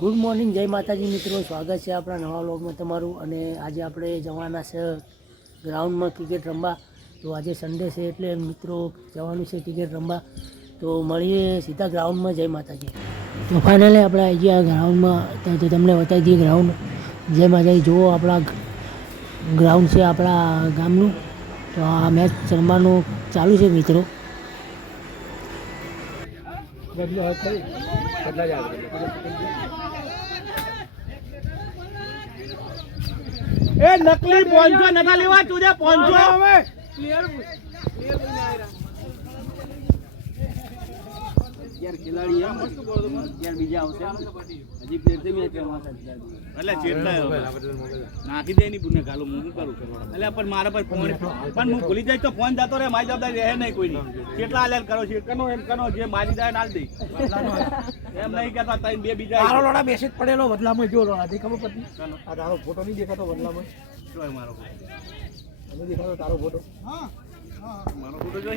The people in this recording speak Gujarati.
ગુડ મોર્નિંગ, જય માતાજી મિત્રો. સ્વાગત છે આપણા નવા વ્લોગમાં તમારું. અને આજે આપણે જવાના છે ગ્રાઉન્ડમાં ક્રિકેટ રમવા. તો આજે સન્ડે છે એટલે મિત્રો જવાનું છે ક્રિકેટ રમવા. તો મળીએ સીધા ગ્રાઉન્ડમાં. જય માતાજી. તો ફાઇનલી આપણે આવી ગયા ગ્રાઉન્ડમાં. તો તમને બતાવી દઈએ ગ્રાઉન્ડ. જય માતાજી. જુઓ આપણા ગ્રાઉન્ડ છે આપણા ગામનું. તો આ મેચ રમવાનું ચાલુ છે મિત્રો. એ નકલી પોંચો નતા લેવા તુજે પોંચો. અગિયાર ખેલાડી એમ અગિયાર બીજા આવશે. હજી પ્લેયર મેચ રમાશે એટલે ચેટલા નાખી દે ની બુને ગાલો હું કરું એટલે પણ મારા પર ફોન પણ હું ભૂલી જાય તો ફોન જતો રહે મારી જવાબદારી રહે નહીં કોઈની. કેટલા આલેલ કરો છે કનો એમ કનો જે મારી જાય નાલ દઈ એમ નહીં કહેતા તઈ બે બીજા તારો લોડા બેસી જ પડેલો બદલામાં જો લોડા દે ખબર પડતી આ તારો ફોટો નહીં દેખાતો બદલામાં શું મારો નથી દેખાતો તારો ફોટો મારો ફોટો જોઈએ